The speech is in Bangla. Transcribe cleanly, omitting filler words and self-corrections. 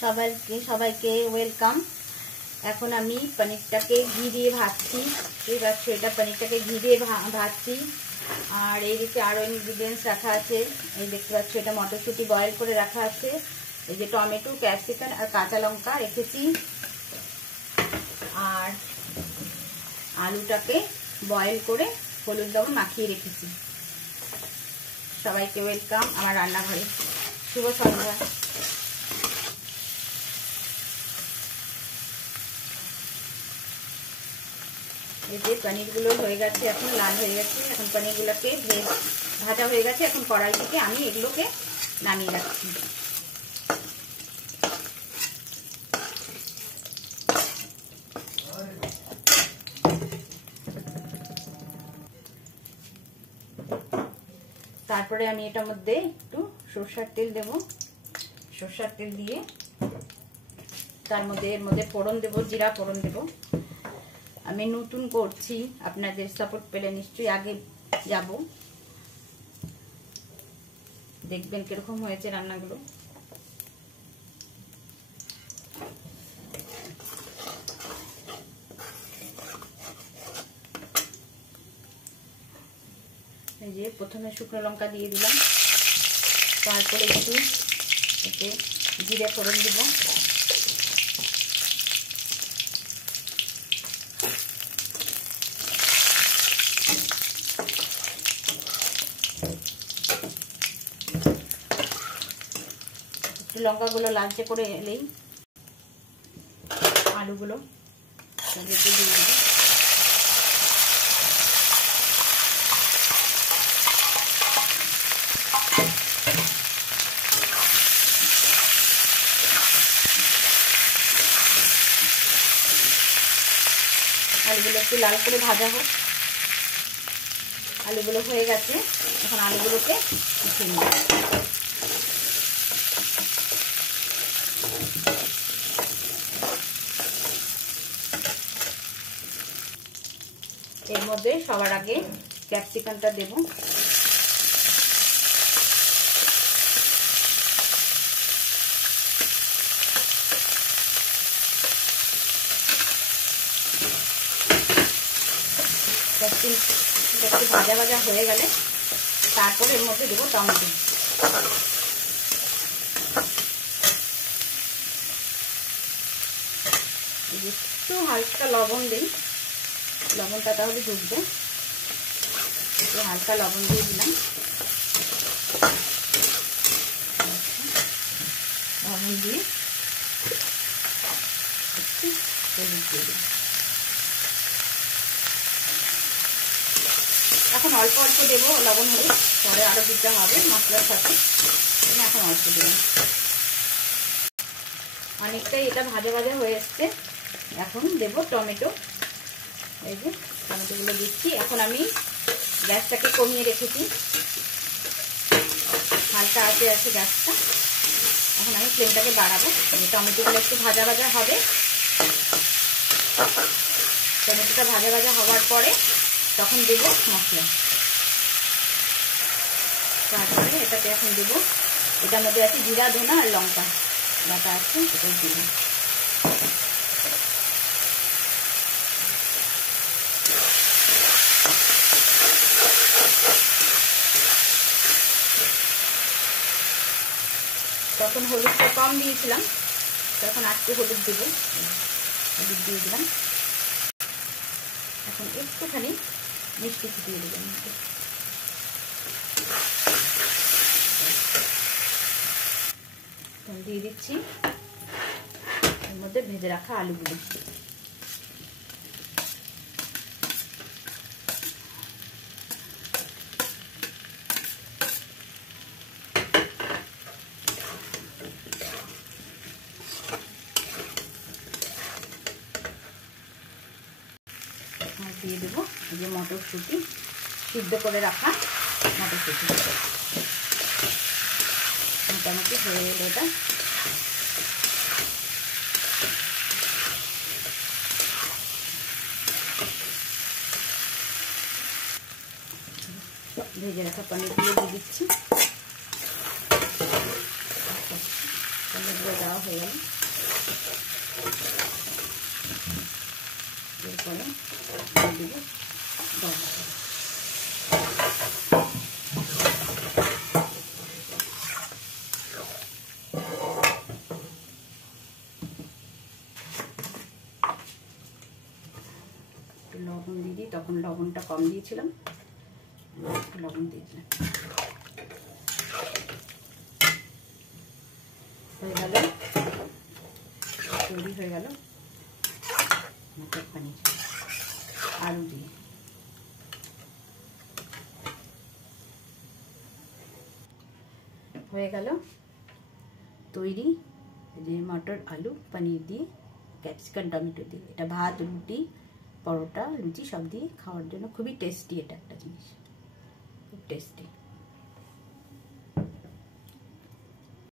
সবাইকে ওয়েলকাম। এখন আমি পনিরটাকে ঘি দিয়ে ভাজছি। ঠিক আছে, এটা পনিরটাকে ঘি দিয়ে ভাজছি। আর এই দিকে আরও ইনগ্রিডিয়েন্টস রাখা আছে। এই দেখতে পাচ্ছ, এটা মটরশুঁটি বয়েল করে রাখা আছে। এই যে টমেটো, ক্যাপসিকাম আর কাঁচা লঙ্কা রেখেছি। আর আলুটাকে বয়েল করে হলুদ লবণ মাখিয়ে রেখেছি। সবাইকে ওয়েলকাম আমার রান্নাঘরে। শুভ সন্ধ্যা। এই যে পনিরগুলো হয়ে গেছে, এখন লাল হয়ে গেছে। এখন পনিরগুলোকে ভাজা হয়ে গেছে। এখন কড়াই থেকে আমি এগুলোকে নামিয়ে রাখছি। তারপরে আমি এটার মধ্যে একটু সরষের তেল দেব। সরষের তেল দিয়ে এর মধ্যে ফোড়ন দেব, জিরা ফোড়ন দেব। আমি নতুন করছি, আপনাদের সাপোর্ট পেলে নিশ্চয়ই আগে যাব। দেখবেন কিরকম হয়েছে রান্নাগুলো। এই যে প্রথমে শুকনো লঙ্কা দিয়ে দিলাম, তারপরে একটু এতে জিরে ফোড়ন দিব। একটু লঙ্কাগুলো লালচে করে এলেই আলুগুলো দিয়ে দিব। আলুগুলো একটু লাল করে ভাজা হোক। আলুগুলো হয়ে গেছে, এখন আলুগুলোকে উঠিয়ে নেব। এর মধ্যে সবার আগে ক্যাপসিকামটা দেব। একটু ভাজা ভাজা হয়ে গেলে তারপর এর মধ্যে দেবো টমেটো। একটু হালকা লবণ দিই, লবণটা তাহলে ঢুকবে। একটু হালকা লবণ দিয়ে দিলাম। লবণ দিয়ে একটু হলুদ দিয়ে দিই। এখন অল্প অল্প দেবো লবণ, হলুদ পরে আরো দিতে হবে মশলার সাথে। এখন অল্প দেবো। অনেকটাই এটা ভাজা ভাজা হয়ে এসছে। এখন দেবো টমেটো। এই যে টমেটোগুলো দিচ্ছি। এখন আমি গ্যাসটাকে কমিয়ে রেখেছি, হালকা আঁচে আছে গ্যাসটা। এখন আমি ফ্লেমটাকে বাড়াবো। টমেটোগুলো একটু ভাজা ভাজা হবে। টমেটোটা ভাজা ভাজা হওয়ার পরে তখন দেব মশলা। তারপরে এটাকে এখন দেব, এটার মধ্যে আছে জিরা, ধনা আর লঙ্কা বাটা আছে, সেটাই দেব। তখন হলুদটা কম দিয়েছিলাম, তখন আজকে হলুদ দেব। হলুদ দিয়ে দিলাম। এখন একটুখানি মিষ্টি ফুটিয়ে দেবেন। দিয়ে দিচ্ছি এর মধ্যে ভেজে রাখা আলুগুলো। দিয়ে দেবো এই যে মটরশুঁটি, সিদ্ধ করে রাখা মটরশুঁটি। মোটামুটি হয়ে গেল এটা। ভেজে রাখা পনিরগুলো দিয়ে দিচ্ছি। এগুলো দেওয়া হয়ে গেল। এরপরে দিয়ে দেবো গরম মশলা। লবণ দিয়ে দিই, তখন লবণটা কম দিয়েছিলাম, একটু লবণ দিয়েছিলাম। হয়ে গেল, তৈরি হয়ে গেল মটর পনির আলু দিয়ে। হয়ে গেল তৈরি যে মটর আলু পনির দিয়ে ক্যাপসিকাম টমেটো দিয়ে। এটা ভাত, রুটি, পরোটা, লুচি সব দিয়ে খাওয়ার জন্য খুবই টেস্টি। এটা একটা জিনিস, খুব টেস্টি।